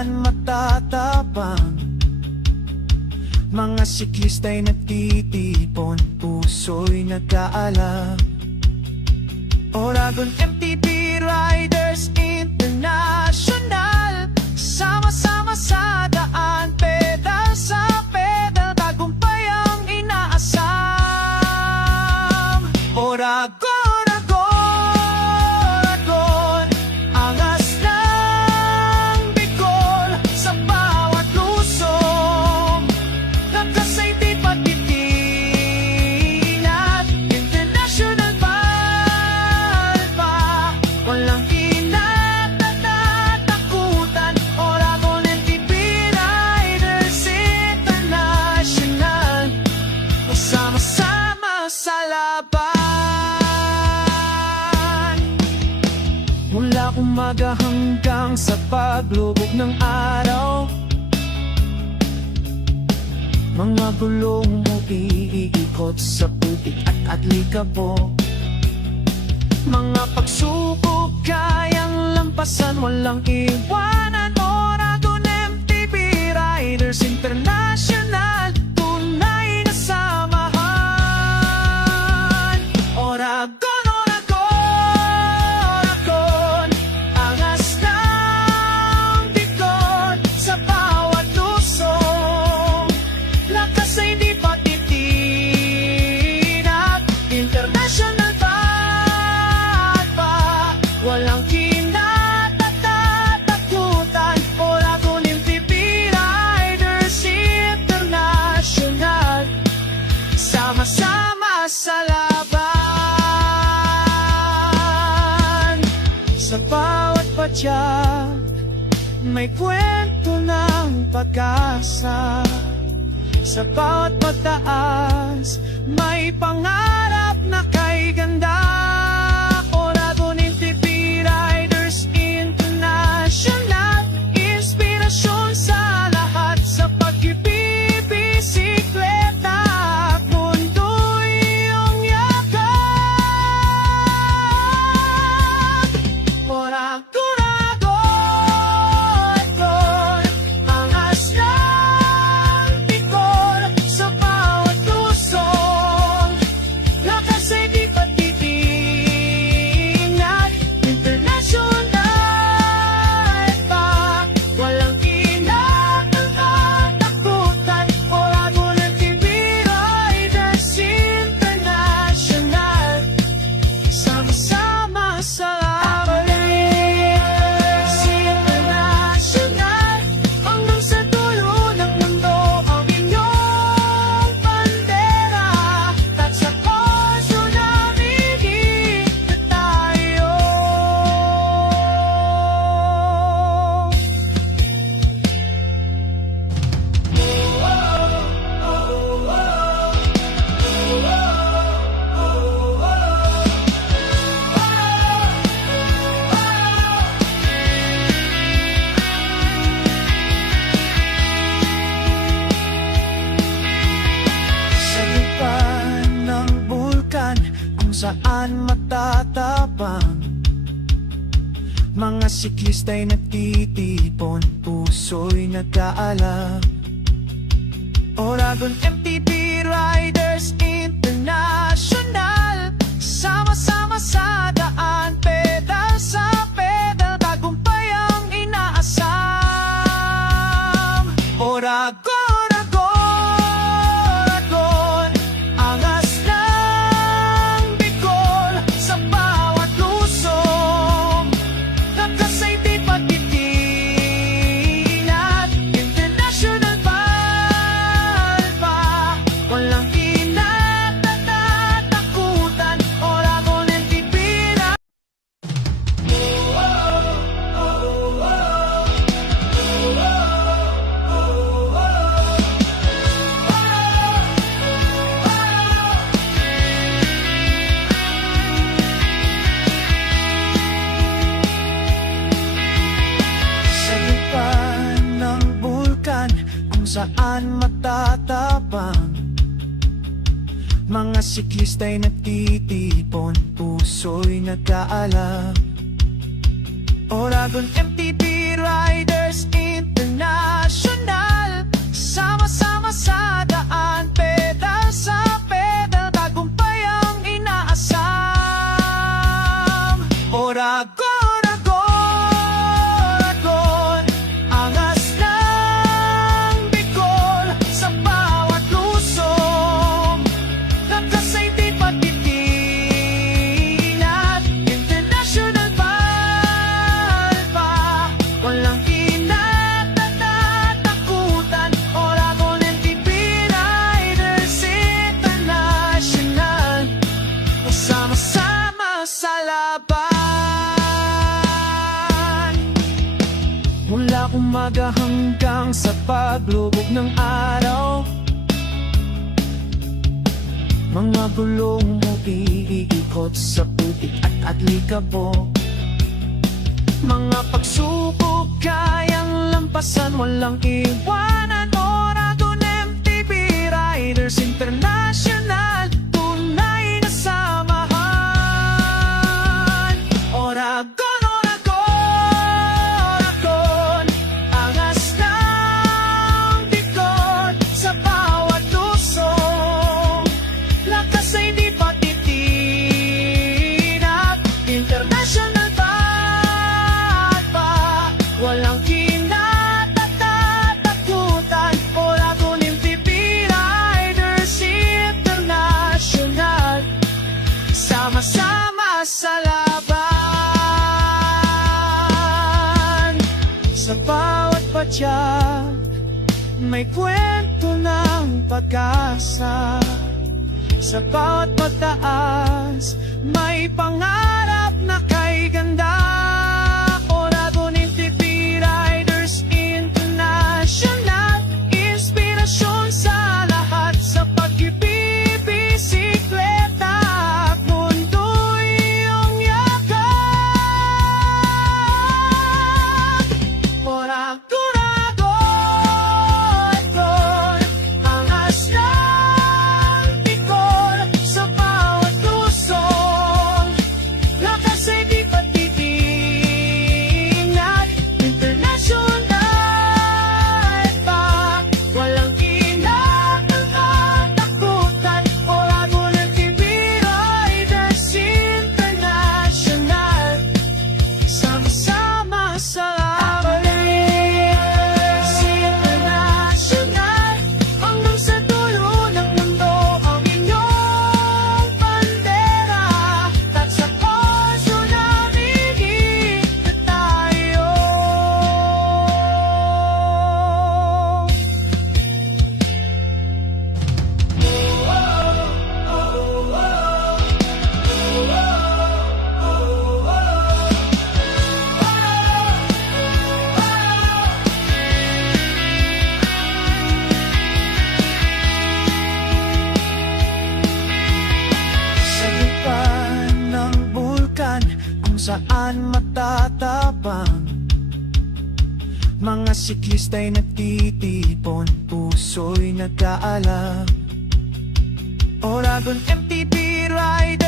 saan matatapang. Mga siklista'y nagtitipon, puso'y nag-aalab. Oragon MTB Riders International, sama-sama sa daan, pedal sa pedal, tagumpay ang inaasam. Oragon, Oragon, angas ng Bicol, sa bawat lusong, lakas ay di patitinat. International palpa, walang kinatatakutan. Oragon MTB Riders International, sama-sama sa laban. Mula umaga hanggang sa paglubog ng araw, mga gulong mo iikot sa putik at likabok. Mga pagsubok kayang lampasan, walang iwanan. Oragon MTB Riders International, tunay na samahan. Oragon, Oragon, angas ng Bicol, sa bawat lusong, lakas ay di patitinat. International palpa, walang kinatatakutan. Oragon MTB Riders International, sama-sama sa laban. Sa bawat padyak, may kwento ng pag-asa. Sa bawat pagtaas, may pangarap na kay ganda. Oragon MTB Riders International, inspirasyon sa lahat. Sa pag-ibibisikleta, mundo'y iyong yakap. Oragon, Oragon, angas ng Bicol, sa bawat lusong, lakas ay di patitinat. International pa, walang kinatatakutan. Oragon MTB Riders International, sama-sama sa laban. International, hanggang sa dulo ng mundo, ang inyong bandera. At sa puso namin ikot tayo. Sa lupan ng bulkan, kung saan matatapang. Mga siklista'y nagtitipon, puso'y nag-aalab. Oragon MTB Riders International, sama-sama sa daan, pedal sa pedal, tagumpay ang inaasam. Oragon, Oragon, angas ng Bicol, sa bawat lusong, lakas ay di patitinat. International palpa, walang kinatatakutan. Oragon MTB Sa lupan ng bulkan, kung saan matatapang. Mga siklista'y nagtitipon, puso'y nag-aalab. Oragon MTB Riders International. Sama-sama sa daan, pedal sa pedal, tagumpay ang inaasam. Oragon, Oragon, angas ng Bicol, sa bawat lusong, lakas ay di patitinat. International Palpa, walang kinatatakutan. Oragon MTB Riders International, sama-sama sa laban. Mula umaga hanggang sa paglubog ng araw, mga gulong mo iikot sa putik at alikabok. Mga pagsubok kayang lampasan, walang iwanan. Oragon MTB Riders International, tunay na samahan. Oragon, Oragon, angas ng Bicol, sa bawat lusong, lakas ay di patitinag. International Palpa, walang kinatatakutan. Oragon MTB Riders International, sama-sama sa laban. Sa bawat padyak, may kwento ng pag-asa. Sa bawat pagtaas, may pangarap na kay ganda. Oragon MTB Riders International, inspirasyon sa lahat, sa pag-ibibisikleta, mundo'y iyong yakap. Oragon, Oragon, angas ng Bicol, sa bawat lusong, lakas ay di patitinag. International pa, walang kinatatakutan. Oragon MTB Riders International, sama-sama sa laban. International, hanggang sa dulo ng mundo, ang inyong bandera. At sa puso namin ikot tayo. Sa lupan ng bulkan, kung saan matatapang, mga siklista'y nagtitipon, puso'y nag-aalab. Oragon MTB Riders